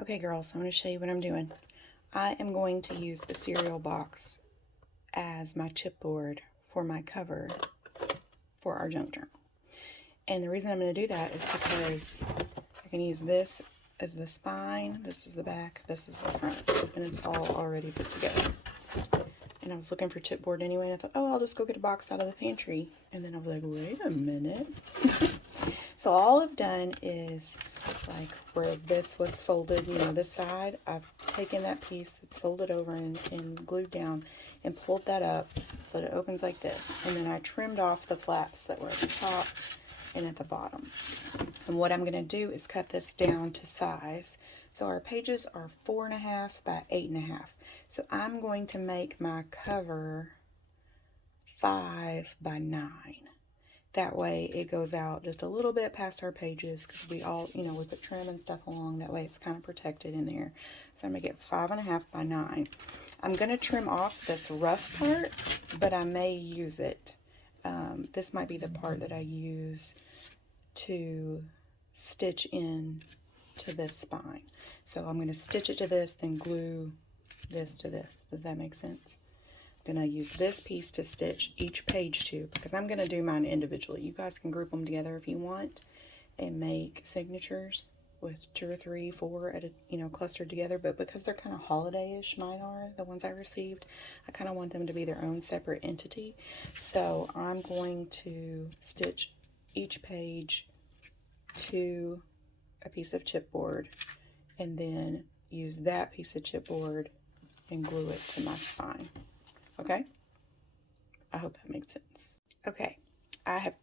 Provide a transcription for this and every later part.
Okay, girls, I'm going to show you what I'm doing. I am going to use the cereal box as my chipboard for my cover for our junk journal. And the reason I'm going to do that is because I can use this as the spine, this is the back, this is the front, and it's all already put together. And I was looking for chipboard anyway, and I thought, oh, I'll just go get a box out of the pantry. And then I was like, wait a minute. So all I've done is, like where this was folded, you know, this side, I've taken that piece that's folded over and glued down and pulled that up so that it opens like this. And then I trimmed off the flaps that were at the top and at the bottom. And what I'm going to do is cut this down to size. So our pages are 4.5 by 8.5. So I'm going to make my cover 5 by 9. That way it goes out just a little bit past our pages because we all, you know, we put trim and stuff along. That way it's kind of protected in there. So I'm going to get 5.5 by 9. I'm going to trim off this rough part, but I may use it. This might be the part that I use to stitch in to this spine. So I'm going to stitch it to this, then glue this to this. Does that make sense? I'm going to use this piece to stitch each page to, because I'm going to do mine individually. You guys can group them together if you want and make signatures with 2 or 3, 4 at a, you know, clustered together. But because they're kind of holiday-ish, mine are, the ones I received, I kind of want them to be their own separate entity. So I'm going to stitch each page to a piece of chipboard and then use that piece of chipboard and glue it to my spine. Okay? I hope that makes sense. Okay, I have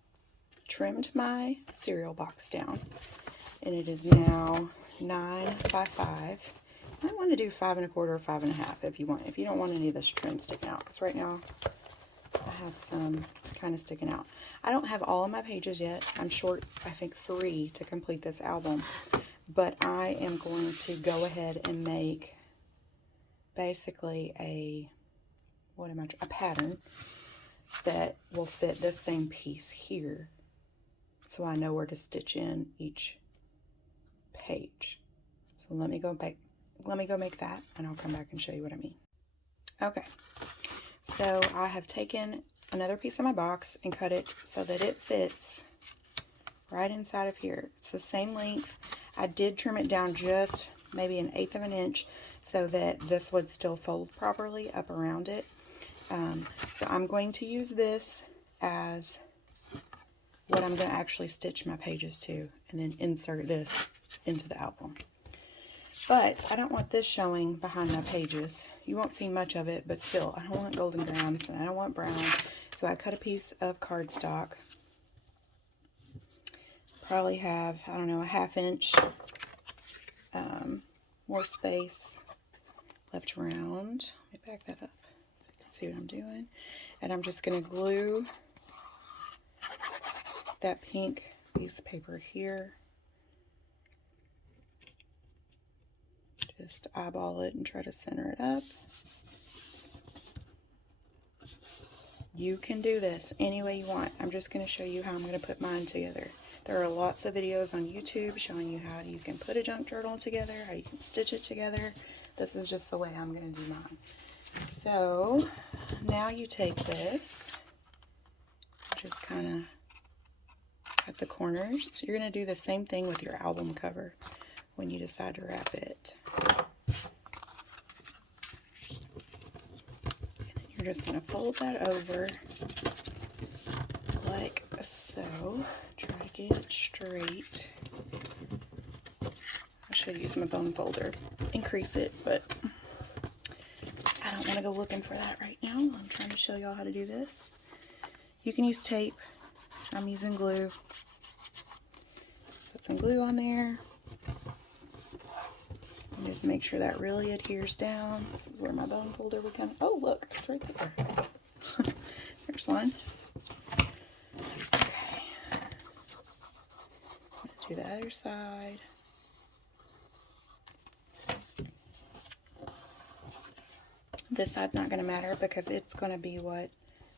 trimmed my cereal box down, and it is now 9 by 5. I want to do 5 1/4 or 5 1/2 if you want. If you don't want any of this trim sticking out, because right now I have some kind of sticking out. I don't have all of my pages yet. I'm short, I think, 3 to complete this album. But I am going to go ahead and make basically a pattern that will fit this same piece here, so I know where to stitch in each page. So let me go make that, and I'll come back and show you what I mean. Okay, so I have taken another piece of my box and cut it so that it fits right inside of here. It's the same length. I did trim it down just maybe 1/8 of an inch so that this would still fold properly up around it. So I'm going to use this as what I'm going to actually stitch my pages to, and then insert this into the album. But I don't want this showing behind my pages. You won't see much of it, but still, I don't want golden grams and I don't want brown. So I cut a piece of cardstock. Probably have, I don't know, a 1/2 inch more space left around. Let me back that up so you can see what I'm doing. And I'm just going to glue that pink piece of paper here. Just eyeball it and try to center it up. You can do this any way you want. I'm just going to show you how I'm going to put mine together. There are lots of videos on YouTube showing you how you can put a junk journal together, how you can stitch it together. This is just the way I'm going to do mine. So now you take this, just kind of at the corners. You're going to do the same thing with your album cover when you decide to wrap it. And then you're just going to fold that over like so. Try to get it straight. I should use my bone folder, increase it, but I don't want to go looking for that right now. I'm trying to show y'all how to do this. You can use tape. I'm using glue. Put some glue on there. And just make sure that really adheres down. This is where my bone folder would come. Oh, look, it's right there. There's one. Okay. Do the other side. This side's not going to matter because it's going to be what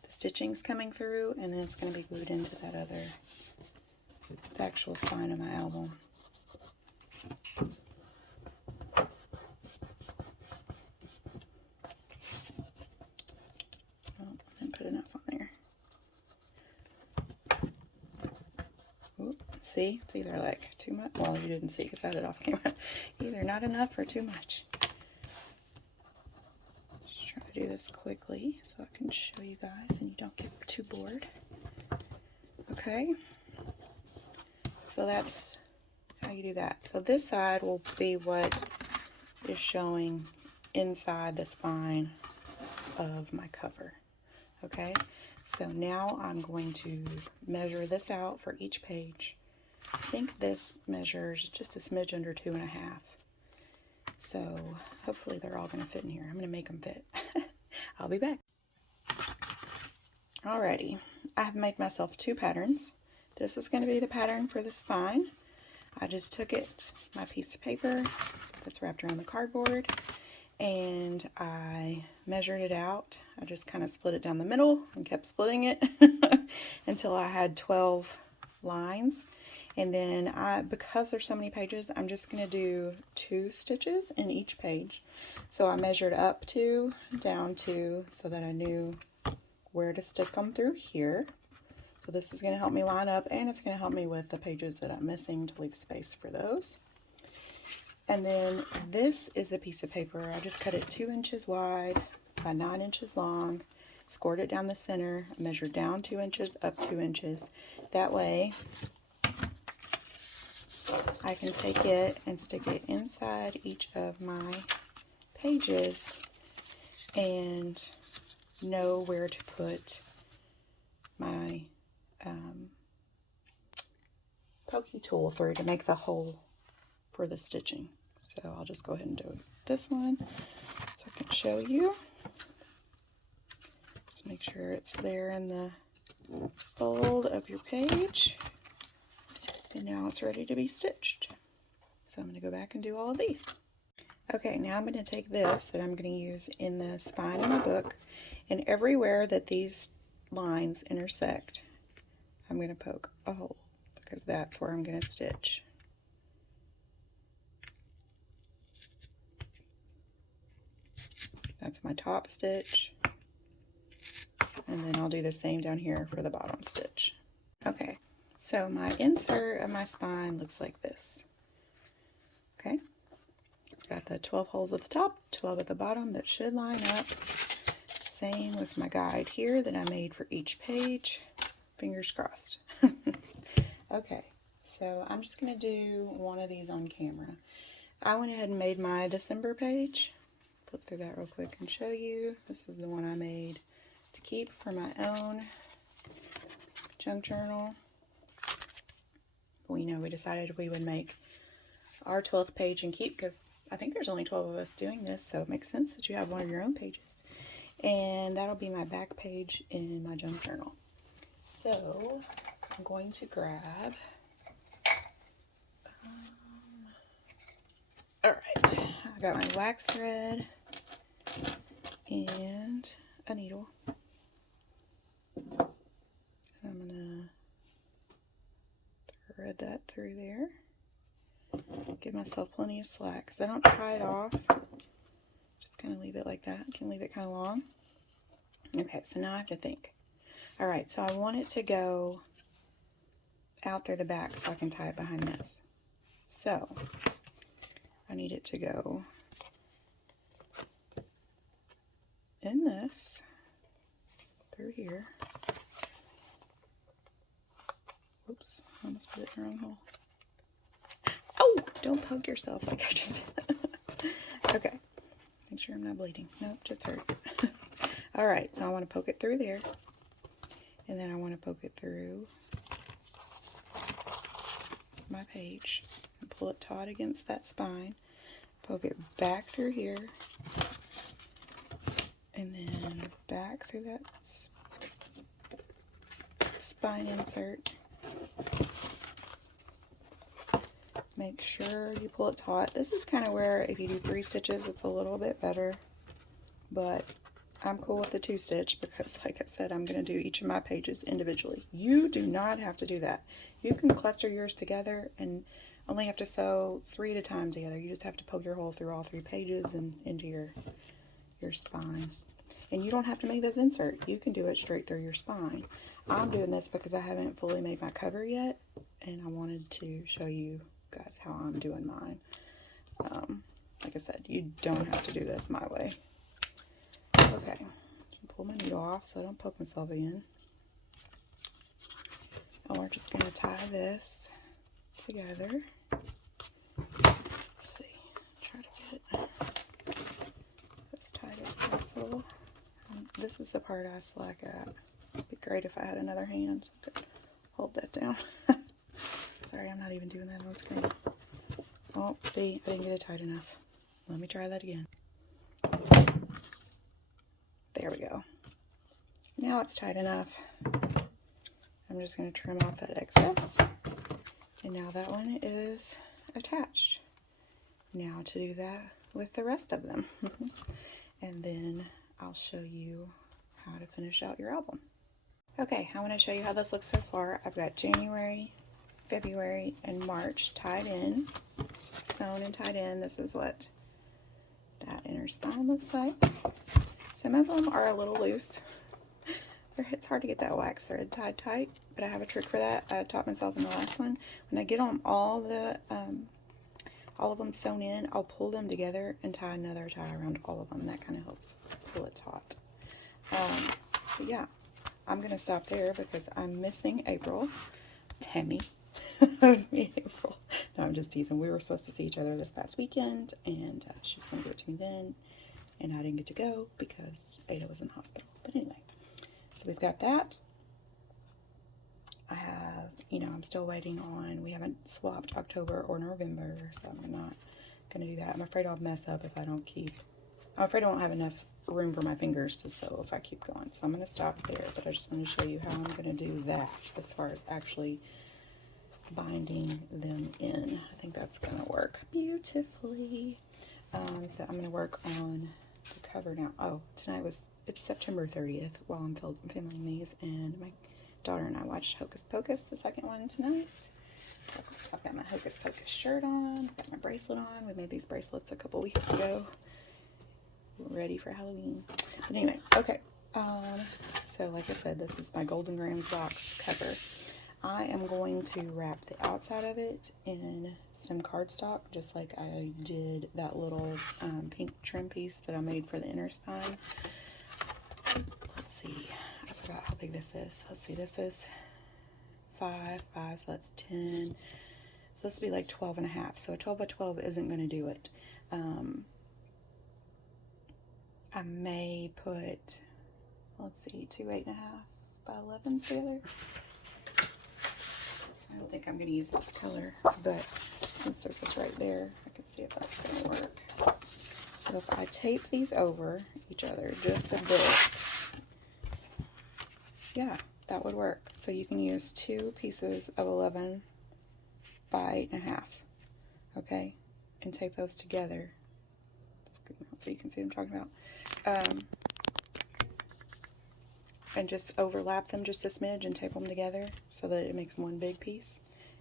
the stitching's coming through, and then it's going to be glued into that other, the actual spine of my album. See, it's either like too much. Well, you didn't see because I had it off camera. Either not enough or too much. Just trying to do this quickly so I can show you guys and you don't get too bored. Okay. So that's how you do that. So this side will be what is showing inside the spine of my cover. Okay, so now I'm going to measure this out for each page. I think this measures just a smidge under 2.5. So hopefully they're all going to fit in here. I'm going to make them fit. I'll be back. Alrighty, I have made myself 2 patterns. This is going to be the pattern for the spine. I just took my piece of paper that's wrapped around the cardboard, and I measured it out. I just kind of split it down the middle and kept splitting it until I had 12 lines. And then because there's so many pages, I'm just going to do 2 stitches in each page. So I measured up 2, down 2, so that I knew where to stick them through here. So this is going to help me line up, and it's going to help me with the pages that I'm missing to leave space for those. And then this is a piece of paper. I just cut it 2 inches wide by 9 inches long, scored it down the center, measured down 2 inches, up 2 inches. That way I can take it and stick it inside each of my pages and know where to put my pokey tool through to make the hole for the stitching. So I'll just go ahead and do this one so I can show you. Just make sure it's there in the fold of your page. And now it's ready to be stitched. So I'm going to go back and do all of these. Okay, now I'm going to take this that I'm going to use in the spine of my book, and everywhere that these lines intersect, I'm going to poke a hole because that's where I'm going to stitch. That's my top stitch, and then I'll do the same down here for the bottom stitch. Okay, so my insert of my spine looks like this. Okay, it's got the 12 holes at the top, 12 at the bottom that should line up. Same with my guide here that I made for each page. Fingers crossed. Okay, so I'm just going to do one of these on camera. I went ahead and made my December page. Flip through that real quick and show you. This is the one I made to keep for my own junk journal. We decided we would make our 12th page and keep, because I think there's only 12 of us doing this, so it makes sense that you have one of your own pages. And that'll be my back page in my junk journal. So I'm going to grab, alright, I got my wax thread and a needle. I'm going to thread that through there. Give myself plenty of slack because I don't tie it off. Just kind of leave it like that. I can leave it kind of long. Okay, so now I have to think. Alright, so I want it to go out through the back so I can tie it behind this. So I need it to go in this, through here. Oops, I almost put it in the wrong hole. Oh, don't poke yourself like I just did. Okay, make sure I'm not bleeding. Nope, just hurt. Alright, so I want to poke it through there. And then I want to poke it through my page and pull it taut against that spine. Poke it back through here. And then back through that spine insert. Make sure you pull it taut. This is kind of where if you do 3 stitches, it's a little bit better. But I'm cool with the 2 stitch because, like I said, I'm going to do each of my pages individually. You do not have to do that. You can cluster yours together and only have to sew 3 at a time together. You just have to poke your hole through all 3 pages and into your spine. And you don't have to make this insert. You can do it straight through your spine. I'm doing this because I haven't fully made my cover yet, and I wanted to show you guys how I'm doing mine. Like I said, you don't have to do this my way. Okay, pull my needle off so I don't poke myself in. And we're just going to tie this together. Let's see, try to get it as tight as possible. This is the part I slack at. It'd be great if I had another hand so I could hold that down. Sorry, I'm not even doing that on screen. Oh, see, I didn't get it tight enough. Let me try that again. There we go. Now it's tight enough. I'm just going to trim off that excess. And now that one is attached. Now to do that with the rest of them. And then I'll show you how to finish out your album. Okay, I want to show you how this looks so far. I've got January, February, and March tied in, sewn and tied in. This is what that inner spine looks like. Some of them are a little loose. It's hard to get that wax thread tied tight, but I have a trick for that. I taught myself in the last one. When I get them all of them sewn in, I'll pull them together and tie another tie around all of them. That kind of helps pull it taut. But yeah, I'm gonna stop there because I'm missing April. Tammy. That was me, April. No, I'm just teasing. We were supposed to see each other this past weekend, and she was going to give it to me then, and I didn't get to go because Ada was in the hospital. But anyway, so we've got that. I have, I'm still waiting on, we haven't swapped October or November, so I'm not going to do that. I'm afraid I'll mess up if I don't I'm afraid I won't have enough room for my fingers to sew if I keep going. So I'm going to stop there, but I just want to show you how I'm going to do that as far as actually binding them in. I think that's going to work beautifully. So I'm going to work on the cover now. Oh, it's September 30th while I'm filming these, and my daughter and I watched Hocus Pocus, the second one, tonight. So I've got my Hocus Pocus shirt on, I've got my bracelet on. We made these bracelets a couple weeks ago. We're ready for Halloween. But anyway, okay. So like I said, this is my Golden Grams box cover. I am going to wrap the outside of it in some cardstock, just like I did that little pink trim piece that I made for the inner spine. Let's see, I forgot how big this is. Let's see, this is 5, so that's 10. So this would be like 12 and a half. So a 12 by 12 isn't going to do it. I may put, let's see, 2 8.5 by 11s together. I don't think I'm going to use this color, but since they're just right there, I can see if that's going to work. So if I tape these over each other just a bit, yeah, that would work. So you can use 2 pieces of 11 by 8.5, okay, and tape those together. Scoot them out so you can see what I'm talking about. And just overlap them just a smidge and tape them together so that it makes one big piece.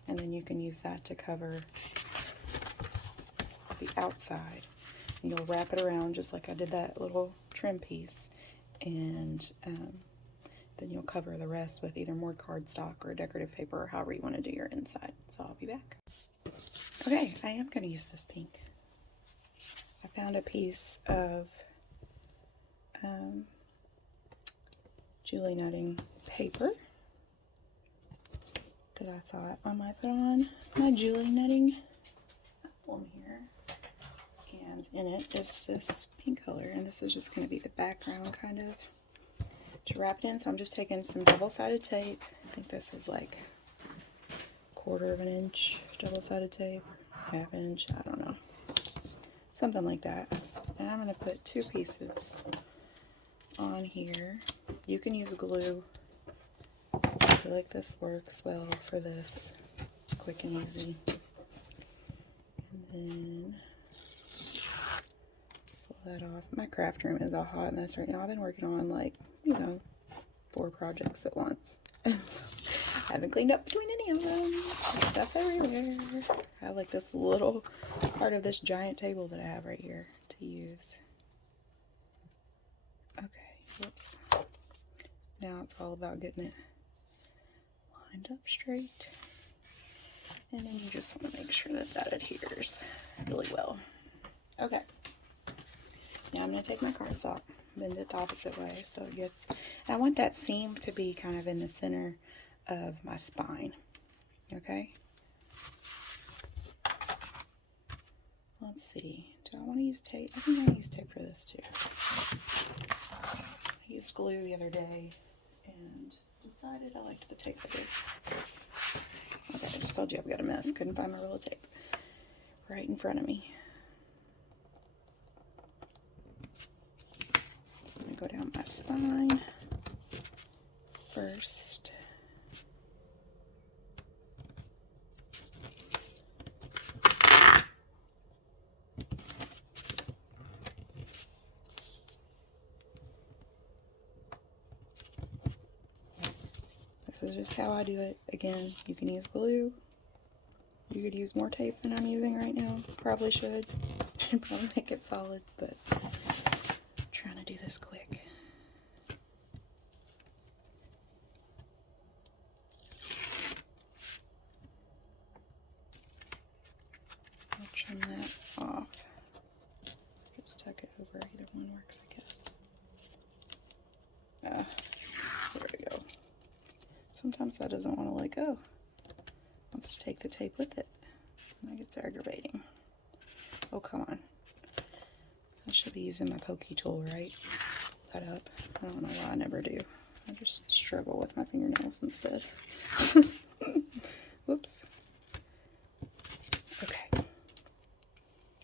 And then you can use that to cover the outside. And you'll wrap it around just like I did that little trim piece. And then you'll cover the rest with either more cardstock or decorative paper or however you want to do your inside. So I'll be back. Okay, I am going to use this pink. I found a piece of Julie nutting paper that I thought I might put on my Julie nutting album here. And in it is this pink color, and this is just going to be the background kind of to wrap it in. So I'm just taking some double-sided tape. I think this is like 1/4 of an inch double-sided tape, 1/2 inch, I don't know. Something like that. And I'm going to put 2 pieces on here. You can use glue. I feel like this works well for this. It's quick and easy. And then pull that off. My craft room is a hot mess right now. I've been working on, like, 4 projects at once. And so I haven't cleaned up between any of them. There's stuff everywhere. I have like this little part of this giant table that I have right here to use. Okay, whoops. Now it's all about getting it lined up straight. And then you just want to make sure that that adheres really well. Okay. Now I'm going to take my cardstock, bend it the opposite way so it gets, and I want that seam to be kind of in the center of my spine. Okay. Let's see. Do I want to use tape? I think I want to use tape for this too. I used glue the other day and decided I liked the tape better. Okay, I just told you I've got a mess. Couldn't find my roll of tape right in front of me. I'm going to go down my spine first. This is just how I do it. Again, you can use glue. You could use more tape than I'm using right now. Probably should. Should probably make it solid, but I'm trying to do this quick. I'll trim that off. Just tuck it over. Either one works, I guess. There we go. Sometimes that doesn't want to let go. Let's take the tape with it. That gets aggravating. Oh, come on. I should be using my pokey tool, right? That up. I don't know why I never do. I just struggle with my fingernails instead. Whoops. Okay.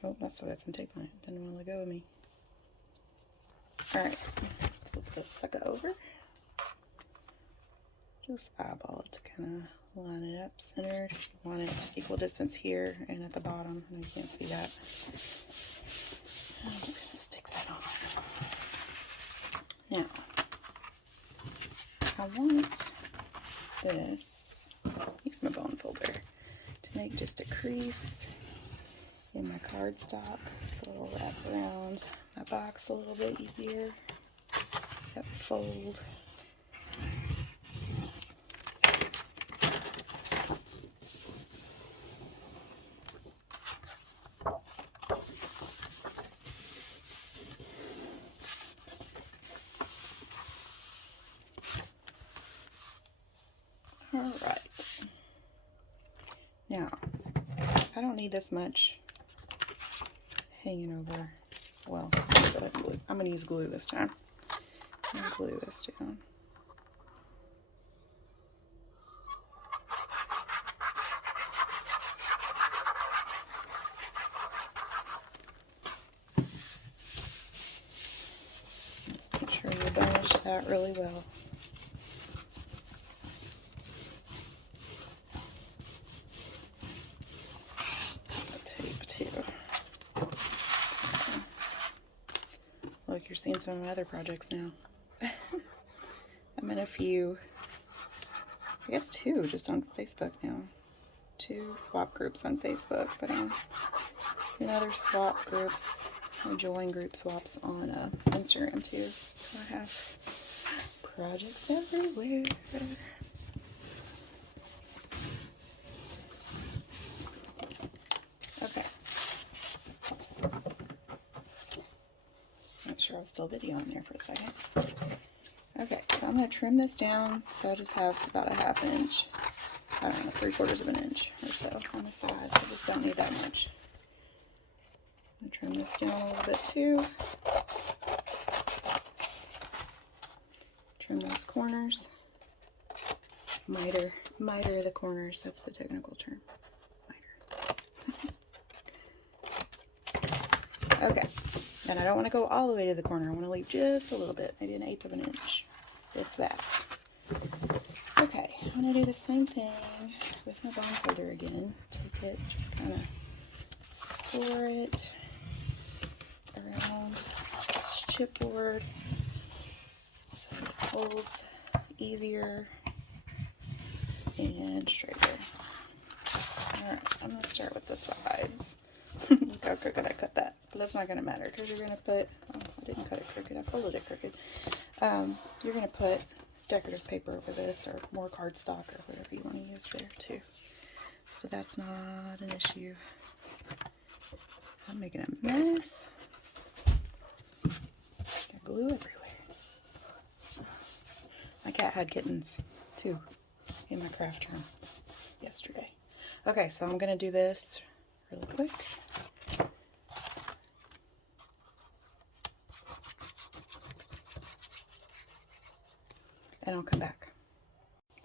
Oh, that's why that's some tape on it. Didn't want to let go of me. Alright. Flip this sucker over. Just eyeball it to kind of line it up centered. You want it equal distance here and at the bottom. And you can't see that. I'm just going to stick that on. Now, I want this, use my bone folder, to make just a crease in my cardstock so it'll wrap around my box a little bit easier. That fold. Alright. Now, I don't need this much hanging over. Well, I'm going to use glue this time. I'm going to glue this down. Just make sure you burnish that really well. Look, you're seeing some of my other projects now. I'm in a few, I guess 2 just on Facebook now. 2 swap groups on Facebook, but I'm in other swap groups. I join group swaps on Instagram too. So I have projects everywhere. Okay. Make sure I was still videoing there for a second. Okay, so I'm going to trim this down so I just have about a ½ inch, I don't know, 3/4 of an inch or so on the side. I just don't need that much. I'm going to trim this down a little bit too. Trim those corners. Miter the corners, that's the technical term. Miter. Okay. And I don't want to go all the way to the corner. I want to leave just a little bit, maybe 1/8 of an inch, if that. Okay, I'm going to do the same thing with my bone folder again. Take it, just kind of score it around this chipboard so it holds easier and straighter. Alright, I'm going to start with the sides. Look how crooked I cut that. But that's not going to matter because you're going to put, oh, I didn't cut it crooked, I folded it crooked. You're going to put decorative paper over this, or more cardstock, or whatever you want to use there too. So that's not an issue. I'm making a mess. Got glue everywhere. My cat had kittens too in my craft room yesterday. Okay, so I'm going to do this really quick. And I'll come back.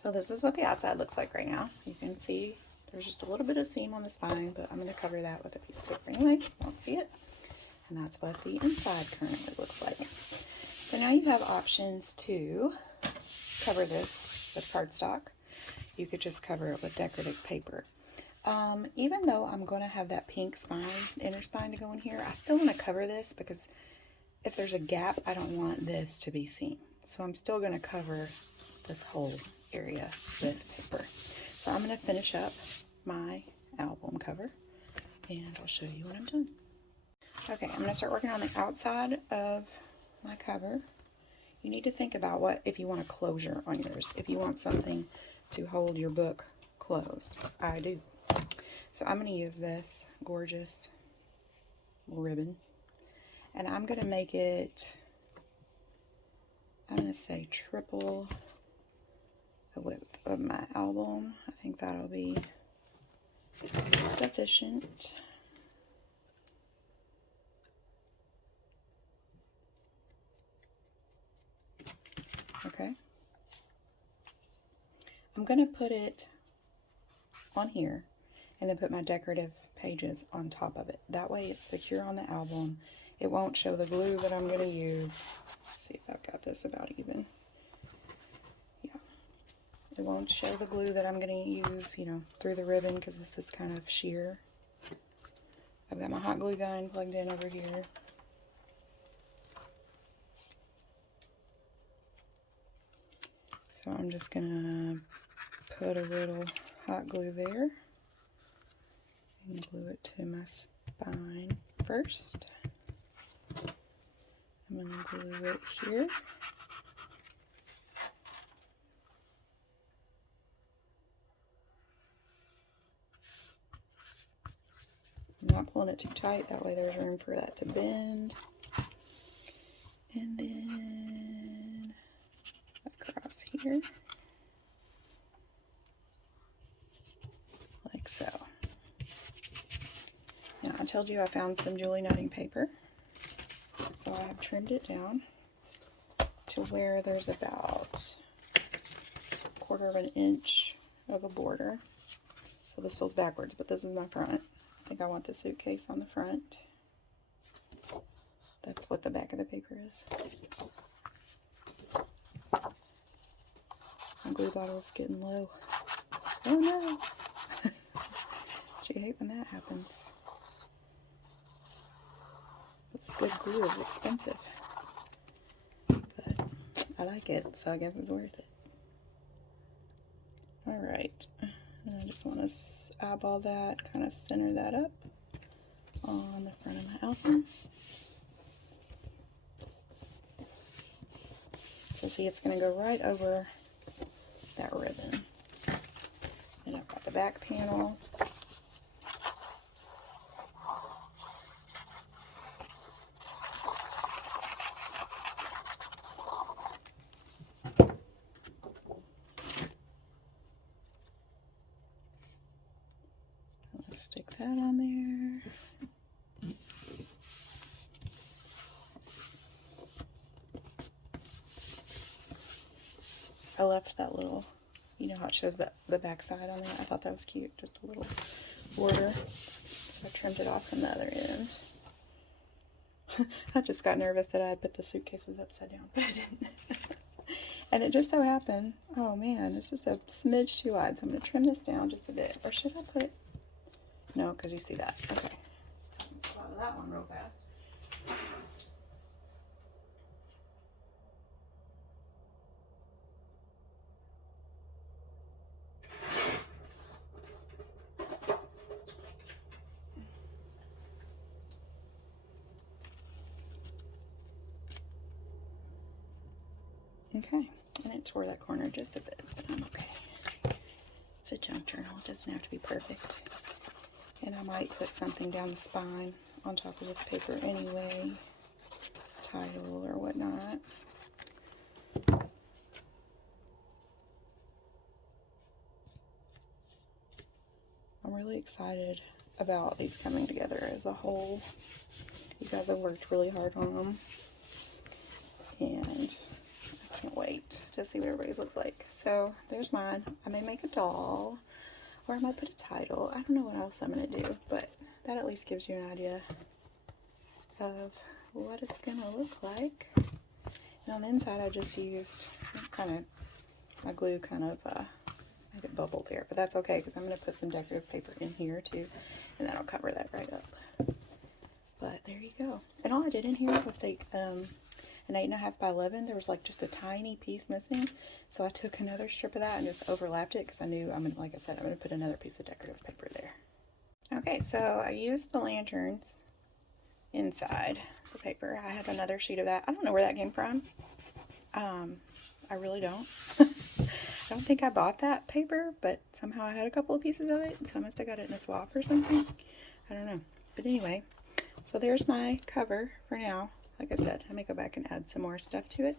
So this is what the outside looks like right now. You can see there's just a little bit of seam on the spine, but I'm going to cover that with a piece of paper anyway. You won't see it. And that's what the inside currently looks like. So now you have options to cover this with cardstock. You could just cover it with decorative paper. Even though I'm going to have that pink spine, inner spine to go in here, I still want to cover this because if there's a gap, I don't want this to be seen. So I'm still going to cover this whole area with paper. So I'm going to finish up my album cover and I'll show you when I'm done. Okay, I'm going to start working on the outside of my cover. You need to think about what if you want a closure on yours, if you want something to hold your book closed. I do. So I'm going to use this gorgeous ribbon and I'm going to make it, I'm going to say triple the width of my album. I think that'll be sufficient. Okay. I'm going to put it on here and then put my decorative pages on top of it. That way it's secure on the album. It won't show the glue that I'm going to use. Let's see if I've got this about even. Yeah. It won't show the glue that I'm going to use, you know, through the ribbon because this is kind of sheer. I've got my hot glue gun plugged in over here. So I'm just going to put a little hot glue there and glue it to my spine first. I'm going to glue it here. I'm not pulling it too tight, that way there's room for that to bend. And then across here, like so. Now I told you I found some Julie Nutting paper, so I have trimmed it down to where there's about 1/4 of an inch of a border. So this feels backwards, but this is my front. I think I want the suitcase on the front. That's what the back of the paper is. My glue bottle's getting low. Oh no! Do you hate when that happens? It's good glue, it's expensive. But I like it, so I guess it's worth it. Alright, and I just want to eyeball that, kind of center that up on the front of my album. So see, it's going to go right over that ribbon. And I've got the back panel. Let's stick that on there. I left that little, you know how it shows that the back side on there? I thought that was cute, just a little border. So I trimmed it off from the other end. I just got nervous that I had put the suitcases upside down, but I didn't. And it just so happened, oh man, it's just a smidge too wide, so I'm going to trim this down just a bit. Or should I put, no, because you see that. Okay. Let's go out of that one real fast. Okay, And it tore that corner just a bit, but I'm okay. It's a junk journal. It doesn't have to be perfect. And I might put something down the spine on top of this paper anyway. Title or whatnot. I'm really excited about these coming together as a whole. You guys have worked really hard on them. And I can't wait to see what everybody's looks like. So there's mine. I may make a doll, or I might put a title. I don't know what else I'm going to do, but that at least gives you an idea of what it's going to look like. And on the inside, I just used my glue kind of made it bubble there, but that's okay because I'm going to put some decorative paper in here too, and that'll cover that right up. But there you go. And all I did in here was take an 8.5 by 11. There was like just a tiny piece missing, so I took another strip of that and just overlapped it because I knew like I said, I'm going to put another piece of decorative paper there. Okay, so I used the lanterns inside the paper. I have another sheet of that. I don't know where that came from. I really don't. I don't think I bought that paper, but somehow I had a couple of pieces of it, so I must have got it in a swap or something. I don't know. But anyway, so there's my cover for now. Like I said, I may go back and add some more stuff to it,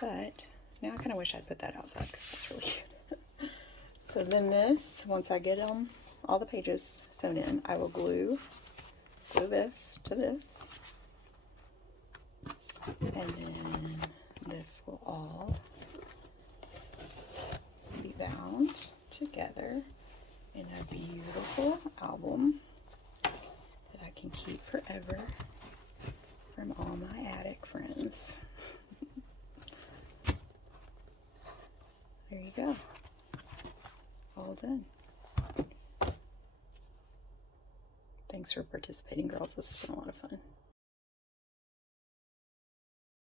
but now I kind of wish I'd put that outside because that's really cute. So then this, once I get them, all the pages sewn in, I will glue this to this, and then this will all be bound together in a beautiful album that I can keep forever from all my attic friends. There you go. All done. Thanks for participating, girls. This has been a lot of fun.